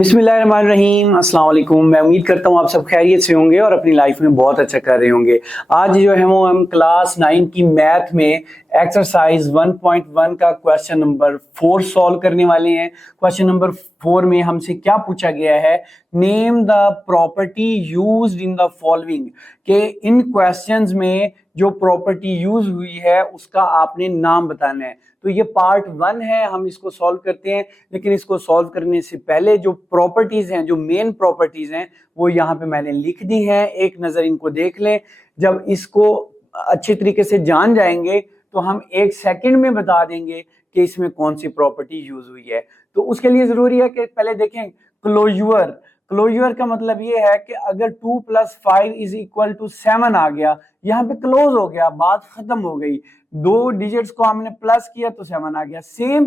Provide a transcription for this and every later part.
बिस्मिल्लाहिर्रहमानिर्रहीम, अस्सलाम वालेकुम। मैं उम्मीद करता हूँ आप सब खैरियत से होंगे और अपनी लाइफ में बहुत अच्छा कर रहे होंगे। आज जो है वो हम क्लास 9 की मैथ में एक्सरसाइज 1.1 का क्वेश्चन नंबर 4 सॉल्व करने वाले हैं। क्वेश्चन नंबर 4 में हमसे क्या पूछा गया है, name the property used in the following, के इन क्वेश्चंस में जो प्रॉपर्टी यूज हुई है उसका आपने नाम बताना है। तो ये पार्ट 1 है, हम इसको सॉल्व करते हैं। लेकिन इसको सॉल्व करने से पहले जो प्रॉपर्टीज हैं, जो मेन प्रॉपर्टीज हैं, वो यहाँ पे मैंने लिख दी हैं। एक नजर इनको देख लें। जब इसको अच्छे तरीके से जान जाएंगे तो हम 1 सेकंड में बता देंगे कि इसमें कौन सी प्रॉपर्टी यूज हुई है। तो उसके लिए जरूरी है कि पहले देखें क्लोजर। क्लोजर का मतलब ये है कि अगर 2 + 5 = 7 आ गया, यहाँ पे क्लोज हो गया, बात खत्म हो गई। 2 डिजिट्स को हमने प्लस किया तो 7 आ गया। सेम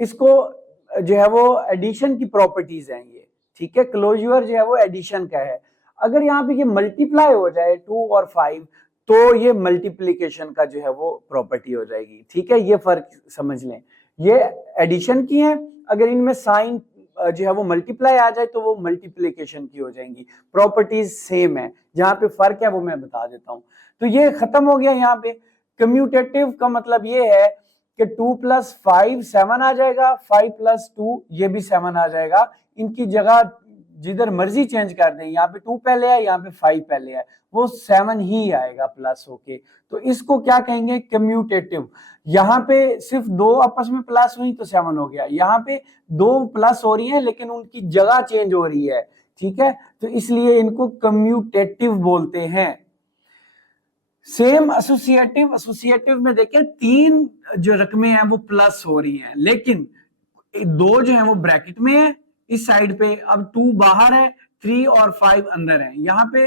इसको जो है वो एडिशन की प्रॉपर्टीज हैं ये, ठीक है। क्लोजर जो है वो एडिशन का है। अगर यहाँ पे ये मल्टीप्लाई हो जाए 2 और 5 तो ये मल्टीप्लीकेशन का जो है वो प्रॉपर्टी हो जाएगी, ठीक है। ये फर्क समझ लें, ये एडिशन की है। अगर इनमें साइन जो है वो मल्टीप्लाई आ जाए तो वो मल्टीप्लीकेशन की हो जाएंगी। प्रॉपर्टीज सेम है, जहां पे फर्क है वो मैं बता देता हूं। तो ये खत्म हो गया। यहाँ पे कम्यूटेटिव का मतलब ये है कि 2 + 5 7 आ जाएगा, 5 + 2 ये भी 7 आ जाएगा। इनकी जगह जिधर मर्जी चेंज कर दें, यहाँ पे 2 पहले है, यहाँ पे 5 पहले है, वो 7 ही आएगा प्लस होके। तो इसको क्या कहेंगे, कम्यूटेटिव। यहाँ पे सिर्फ 2 आपस में प्लस हुई तो 7 हो गया। यहाँ पे 2 प्लस हो रही है लेकिन उनकी जगह चेंज हो रही है, ठीक है। तो इसलिए इनको कम्यूटेटिव बोलते हैं। Same associative. एसोसिएटिव में देखें 3 जो रकमें हैं वो प्लस हो रही हैं, लेकिन 2 जो है वो ब्रैकेट में है इस साइड पे। अब 2 बाहर है, 3 और 5 अंदर है। यहाँ पे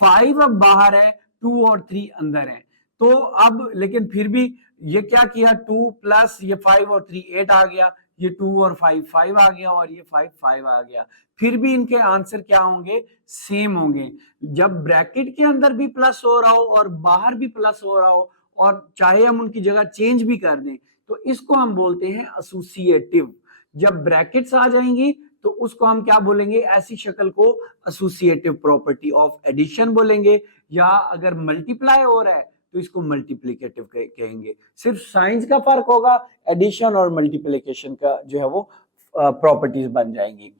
5 अब बाहर है, 2 और 3 अंदर है। तो अब लेकिन फिर भी ये क्या किया, 2 प्लस ये 5 और 3 8 आ गया, ये 2 और 5 5 आ गया, और ये 5 5 आ गया। फिर भी इनके आंसर क्या होंगे, सेम होंगे। जब ब्रैकेट के अंदर भी प्लस हो रहा हो और बाहर भी प्लस हो रहा हो, और चाहे हम उनकी जगह चेंज भी कर दें, तो इसको हम बोलते हैं एसोसिएटिव। जब ब्रैकेट्स आ जाएंगी तो उसको हम क्या बोलेंगे, ऐसी शक्ल को एसोसिएटिव प्रॉपर्टी ऑफ एडिशन बोलेंगे। या अगर मल्टीप्लाई हो रहा है तो इसको मल्टीप्लिकेटिव कहेंगे। सिर्फ साइंस का फर्क होगा, एडिशन और मल्टीप्लिकेशन का जो है वो प्रॉपर्टीज बन जाएंगी।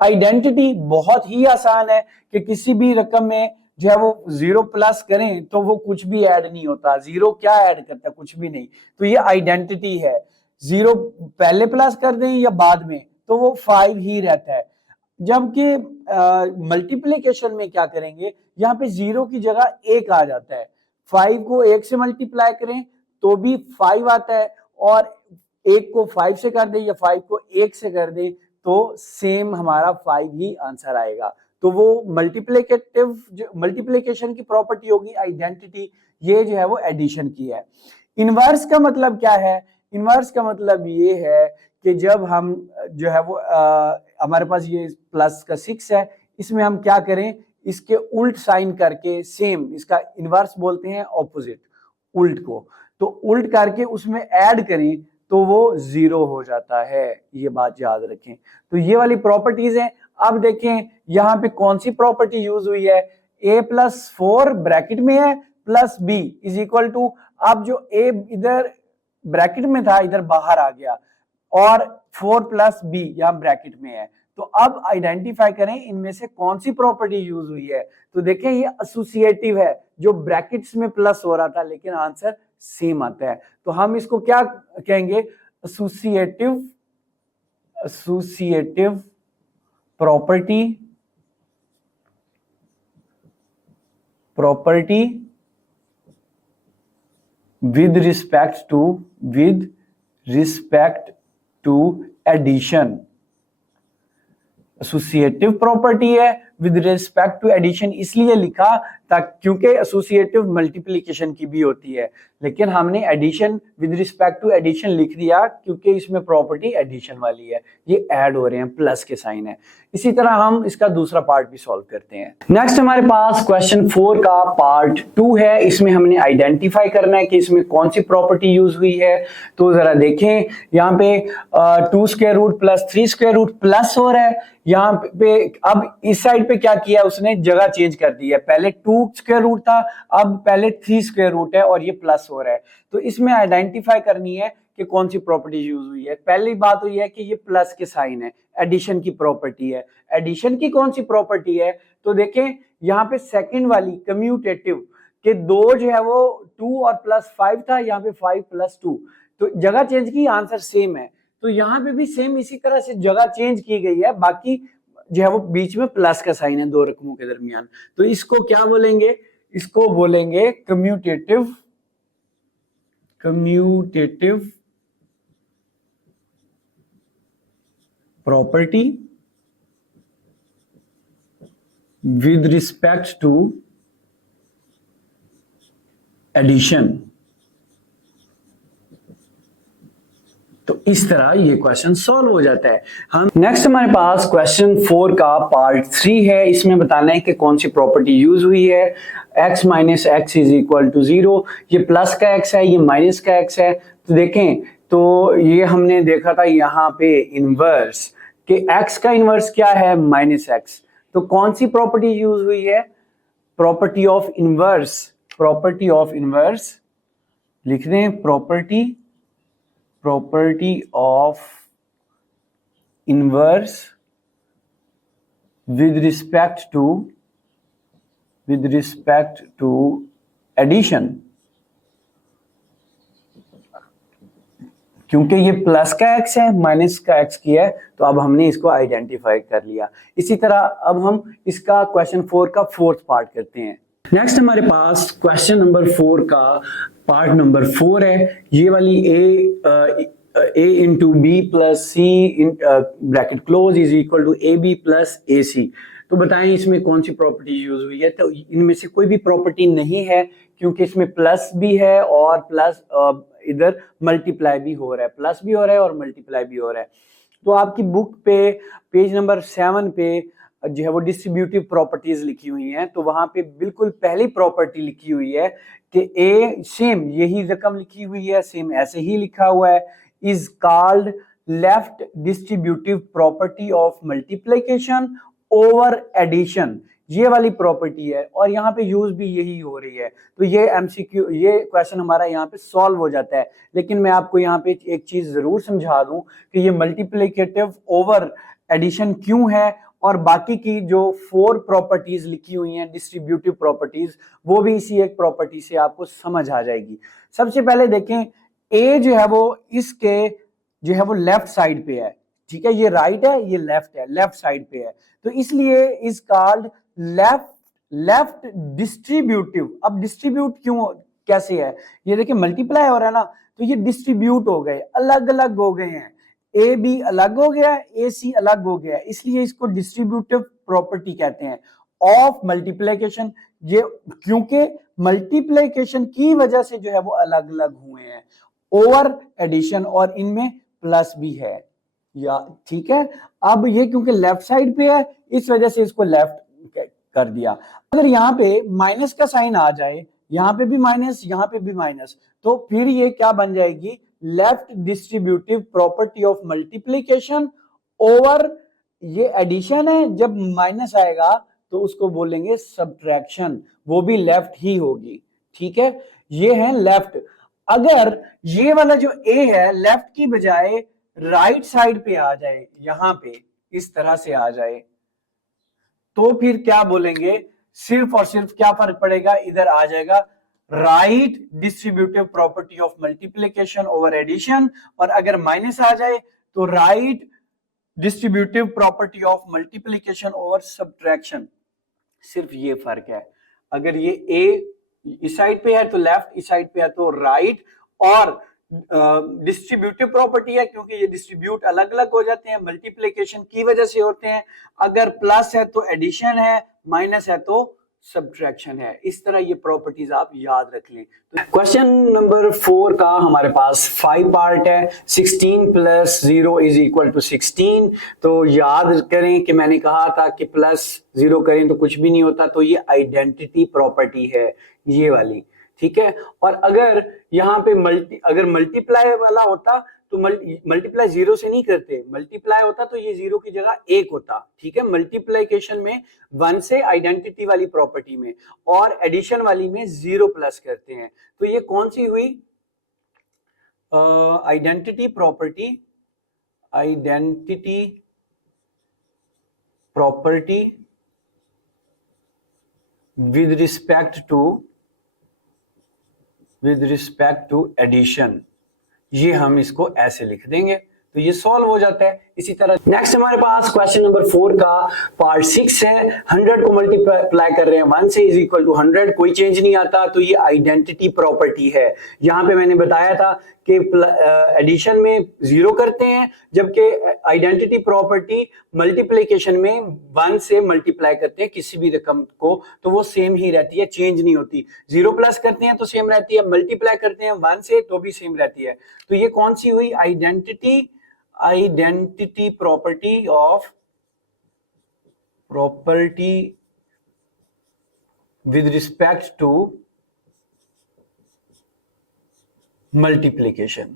आइडेंटिटी बहुत ही आसान है कि किसी भी रकम में जो है वो 0 प्लस करें तो वो कुछ भी ऐड नहीं होता। 0 क्या ऐड करता है, कुछ भी नहीं। तो ये आइडेंटिटी है। 0 पहले प्लस कर दें या बाद में तो वो 5 ही रहता है। जबकि मल्टीप्लिकेशन में क्या करेंगे, यहाँ पे 0 की जगह 1 आ जाता है। 5 को 1 से मल्टीप्लाई करें तो भी 5 आता है, और 1 को 5 से कर दें या 5 को 1 से कर दें तो सेम हमारा 5 ही आंसर आएगा। तो वो मल्टीप्लिकेटिव, जो मल्टीप्लिकेशन की प्रॉपर्टी होगी आइडेंटिटी, ये जो है वो एडिशन की है। इनवर्स का मतलब क्या है, इनवर्स का मतलब ये है कि जब हम जो है वो हमारे पास ये प्लस का 6 है, इसमें हम क्या करें, इसके उल्ट साइन करके, सेम इसका इनवर्स बोलते हैं ऑपोजिट, उल्ट को। तो उल्ट करके उसमें ऐड करें तो वो 0 हो जाता है। ये बात याद रखें। तो ये वाली प्रॉपर्टीज हैं। अब देखें यहाँ पे कौन सी प्रॉपर्टी यूज हुई है, a + 4 ब्रैकेट में है प्लस b = अब जो a इधर ब्रैकेट में था इधर बाहर आ गया, और 4 + b यहाँ ब्रैकेट में है। तो अब आइडेंटिफाई करें इनमें से कौन सी प्रॉपर्टी यूज हुई है। तो देखें ये एसोसिएटिव है, जो ब्रैकेट्स में प्लस हो रहा था लेकिन आंसर सेम आता है। तो हम इसको क्या कहेंगे, associative, associative property, property with respect to addition. Associative property है विद रिस्पेक्ट टू एडिशन इसलिए लिखा क्योंकि एसोसिएटिव मल्टीप्लिकेशन की भी होती है, लेकिन हमने addition with respect to addition लिख दिया क्योंकि इसमें प्रॉपर्टी एडिशन वाली है, ये ऐड हो रहे हैं, प्लस के साइन है। इसी तरह हम इसका दूसरा पार्ट भी सॉल्व करते हैं। नेक्स्ट हमारे पास क्वेश्चन 4 का पार्ट 2 है। इसमें हमने आइडेंटिफाई करना है कि इसमें कौन सी प्रॉपर्टी यूज हुई है। तो जरा देखें, यहाँ पे 2 square root plus 3 square root plus हो रहा है। यहाँ पे अब इस साइड पे क्या किया उसने, जगह चेंज कर दी है। पहले 2 स्क्वायर रूट था, अब पहले 3 स्क्वायर रूट है और ये प्लस हो रहा है। तो इसमें आइडेंटिफाई करनी है कि कौन सी प्रॉपर्टी यूज हुई है। पहली बात हुई है कि ये प्लस के साइन है, एडिशन की प्रॉपर्टी है। एडिशन की कौन सी प्रॉपर्टी है, तो देखें यहाँ पे सेकंड वाली कम्यूटेटिव के 2 जो है वो 2 और प्लस 5 था, यहाँ पे 5 प्लस 2, तो जगह चेंज की, आंसर सेम है। तो यहाँ पे भी सेम इसी तरह से जगह चेंज की गई है, बाकी जो है वो बीच में प्लस का साइन है 2 रकमों के दरमियान। तो इसको क्या बोलेंगे, इसको बोलेंगे commutative property with respect to addition. तो इस तरह ये क्वेश्चन सॉल्व हो जाता है। हम नेक्स्ट हमारे पास क्वेश्चन 4 का पार्ट 3 है। इसमें बताना है कि कौन सी प्रॉपर्टी यूज हुई है। x minus X is equal to 0, ये प्लस का x है, ये माइनस का x है। तो देखें, तो ये हमने देखा था यहाँ पे इनवर्स कि x का इनवर्स क्या है, माइनस एक्स। तो कौन सी प्रॉपर्टी यूज हुई है, property of inverse. Property of inverse लिख दें, property of inverse with respect to addition. क्योंकि ये प्लस का x है, माइनस का x की है, तो अब हमने इसको आइडेंटिफाई कर लिया। इसी तरह अब हम इसका क्वेश्चन 4 का 4th पार्ट करते हैं। नेक्स्ट हमारे पास क्वेश्चन नंबर 4 का पार्ट नंबर 4 है। ये वाली a into B plus C bracket close is equal to A B plus A C. तो बताएं इसमें कौन सी प्रॉपर्टी यूज हुई है। तो इनमें से कोई भी प्रॉपर्टी नहीं है, क्योंकि इसमें प्लस भी है और प्लस इधर मल्टीप्लाई भी हो रहा है, प्लस भी हो रहा है और मल्टीप्लाई भी हो रहा है। तो आपकी बुक पे पेज नंबर 7 पे जो है वो डिस्ट्रीब्यूटिव प्रॉपर्टीज लिखी हुई हैं। तो वहां पे बिल्कुल पहली प्रॉपर्टी लिखी हुई है कि ए सेम यही रकम लिखी हुई है, सेम ऐसे ही लिखा हुआ है, is called left distributive property of multiplication over addition. ये वाली प्रॉपर्टी है और यहाँ पे यूज भी यही हो रही है। तो ये एमसीक्यू, ये क्वेश्चन हमारा यहाँ पे सॉल्व हो जाता है। लेकिन मैं आपको यहाँ पे एक चीज जरूर समझा दूं कि ये मल्टीप्लिकेटिव ओवर एडिशन क्यों है, और बाकी की जो 4 प्रॉपर्टीज लिखी हुई हैं डिस्ट्रीब्यूटिव प्रॉपर्टीज, वो भी इसी एक प्रॉपर्टी से आपको समझ आ जाएगी। सबसे पहले देखें, ए जो है वो इसके जो है वो लेफ्ट साइड पे है, ठीक है, ये राइट है, ये लेफ्ट है, लेफ्ट साइड पे है, तो इसलिए इज कॉल्ड लेफ्ट डिस्ट्रीब्यूटिव। अब डिस्ट्रीब्यूट क्यों, कैसे है, ये देखिए मल्टीप्लाई हो रहा है ना, तो ये डिस्ट्रीब्यूट हो गए, अलग अलग हो गए हैं, ए बी अलग हो गया, ए सी अलग हो गया, इसलिए इसको डिस्ट्रीब्यूटिव प्रॉपर्टी कहते हैं ऑफ मल्टीप्लिकेशन। ये क्योंकि मल्टीप्लिकेशन की वजह से जो है वो अलग अलग हुए हैं, ओवर एडिशन, और इनमें प्लस भी है, या ठीक है। अब ये क्योंकि लेफ्ट साइड पे है, इस वजह से इसको लेफ्ट कर दिया। अगर यहाँ पे माइनस का साइन आ जाए, यहाँ पे भी माइनस, यहाँ पे भी माइनस, तो फिर ये क्या बन जाएगी, left distributive property of multiplication over, ये एडिशन है, जब माइनस आएगा तो उसको बोलेंगे सब्ट्रैक्शन, वो भी लेफ्ट ही होगी, ठीक है। ये है लेफ्ट। अगर ये वाला जो ए है लेफ्ट की बजाय राइट साइड पे आ जाए, यहां पे इस तरह से आ जाए, तो फिर क्या बोलेंगे, सिर्फ और सिर्फ क्या फर्क पड़ेगा, इधर आ जाएगा right distributive property of multiplication over addition, और अगर माइनस आ जाए तो right distributive property of multiplication over subtraction. सिर्फ ये फर्क है। अगर ये ए इस साइड पे है तो लेफ्ट, इस साइड पे है तो राइट, और डिस्ट्रीब्यूटिव प्रॉपर्टी है क्योंकि ये डिस्ट्रीब्यूट अलग अलग हो जाते हैं, मल्टीप्लिकेशन की वजह से होते हैं। अगर प्लस है तो एडिशन है, माइनस है तो सब्ट्रैक्शन है। इस तरह ये प्रॉपर्टीज आप याद रख लें। तो क्वेश्चन नंबर 4 का हमारे पास 5 पार्ट है। 16 प्लस 0 इज इक्वल टू 16। तो याद करें कि मैंने कहा था कि प्लस 0 करें तो कुछ भी नहीं होता, तो ये आइडेंटिटी प्रॉपर्टी है ये वाली, ठीक है। और अगर यहाँ पे अगर मल्टीप्लाई वाला होता तो मल्टीप्लाई 0 से नहीं करते, मल्टीप्लाई होता तो ये 0 की जगह 1 होता, ठीक है। मल्टीप्लिकेशन में 1 से आइडेंटिटी वाली प्रॉपर्टी में, और एडिशन वाली में 0 प्लस करते हैं। तो ये कौन सी हुई identity property with respect to addition. ये हम इसको ऐसे लिख देंगे तो ये सॉल्व हो जाता है। इसी तरह नेक्स्ट हमारे पास क्वेश्चन नंबर 4 का पार्ट 6 है। 100 को मल्टीप्लाई कर रहे हैं 1 से इज इक्वल टू 100, कोई चेंज नहीं आता, तो ये आइडेंटिटी प्रॉपर्टी है। यहाँ पे मैंने बताया था कि एडिशन में 0 करते हैं, जबकि आइडेंटिटी प्रॉपर्टी मल्टीप्लिकेशन में 1 से मल्टीप्लाई करते हैं किसी भी रकम को, तो वो सेम ही रहती है, चेंज नहीं होती। 0 प्लस करते हैं तो सेम रहती है, मल्टीप्लाई करते हैं 1 से तो भी सेम रहती है। तो ये कौन सी हुई identity property with respect to multiplication.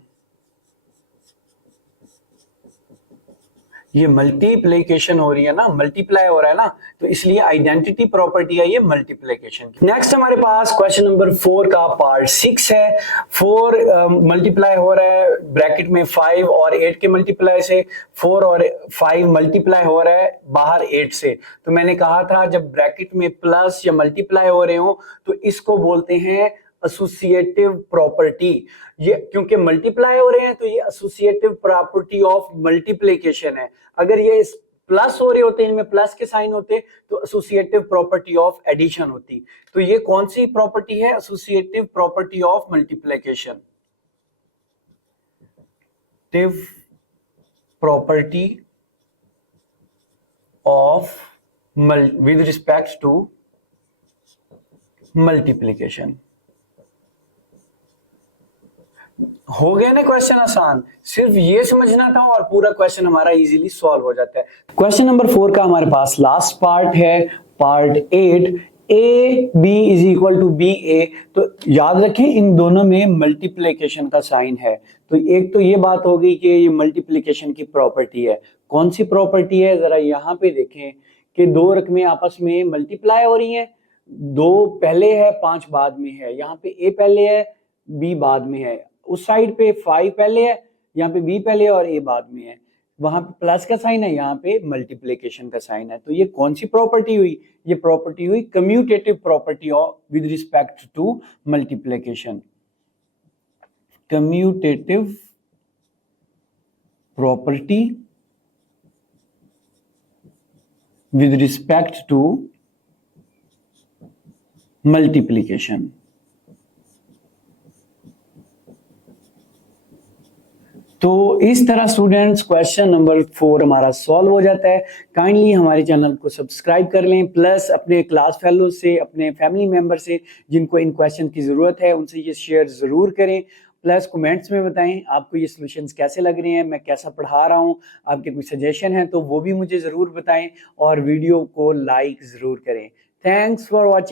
ये मल्टीप्लिकेशन हो रही है ना, मल्टीप्लाई हो रहा है ना, तो इसलिए आइडेंटिटी प्रॉपर्टी है ये मल्टीप्लिकेशन की। नेक्स्ट हमारे पास क्वेश्चन नंबर 4 का पार्ट 6 है। 4 मल्टीप्लाई हो रहा है ब्रैकेट में 5 और 8 के मल्टीप्लाई से, 4 और 5 मल्टीप्लाई हो रहा है बाहर 8 से। तो मैंने कहा था जब ब्रैकेट में प्लस या मल्टीप्लाई हो रहे हो तो इसको बोलते हैं एसोसिएटिव प्रॉपर्टी। ये क्योंकि मल्टीप्लाई हो रहे हैं तो ये एसोसिएटिव प्रॉपर्टी ऑफ मल्टीप्लिकेशन है। अगर ये प्लस हो रहे होते, इनमें प्लस के साइन होते, तो एसोसिएटिव प्रॉपर्टी ऑफ एडिशन होती। तो ये कौन सी प्रॉपर्टी है? Associative property of multiplication, property of with respect to multiplication. हो गया ना क्वेश्चन आसान, सिर्फ ये समझना था और पूरा क्वेश्चन हमारा इजीली सॉल्व हो जाता है। क्वेश्चन नंबर 4 का हमारे पास लास्ट पार्ट है, part 8। A B is equal to B A. तो याद रखें इन दोनों में मल्टीप्लिकेशन का साइन है। तो एक तो ये बात हो गई कि ये मल्टीप्लिकेशन की प्रॉपर्टी है। कौन सी प्रॉपर्टी है? जरा यहाँ पे देखें कि 2 रकमें आपस में मल्टीप्लाई हो रही हैं, 2 पहले है 5 बाद में है। यहाँ पे ए पहले है बी बाद में है, उस साइड पे 5 पहले है, यहाँ पे बी पहले है और ए बाद में है। वहां पे प्लस का साइन है, यहाँ पे मल्टीप्लिकेशन का साइन है। तो ये कौन सी प्रॉपर्टी हुई? ये प्रॉपर्टी हुई commutative property of with respect to multiplication. Commutative property with respect to multiplication. तो इस तरह स्टूडेंट्स क्वेश्चन नंबर 4 हमारा सॉल्व हो जाता है। काइंडली हमारे चैनल को सब्सक्राइब कर लें, प्लस अपने क्लास फेलो से, अपने फैमिली मेंबर से जिनको इन क्वेश्चन की ज़रूरत है उनसे ये शेयर ज़रूर करें। प्लस कमेंट्स में बताएं आपको ये सॉल्यूशंस कैसे लग रहे हैं, मैं कैसा पढ़ा रहा हूँ, आपके कोई सजेशन है तो वो भी मुझे ज़रूर बताएं, और वीडियो को लाइक ज़रूर करें। Thanks for watching.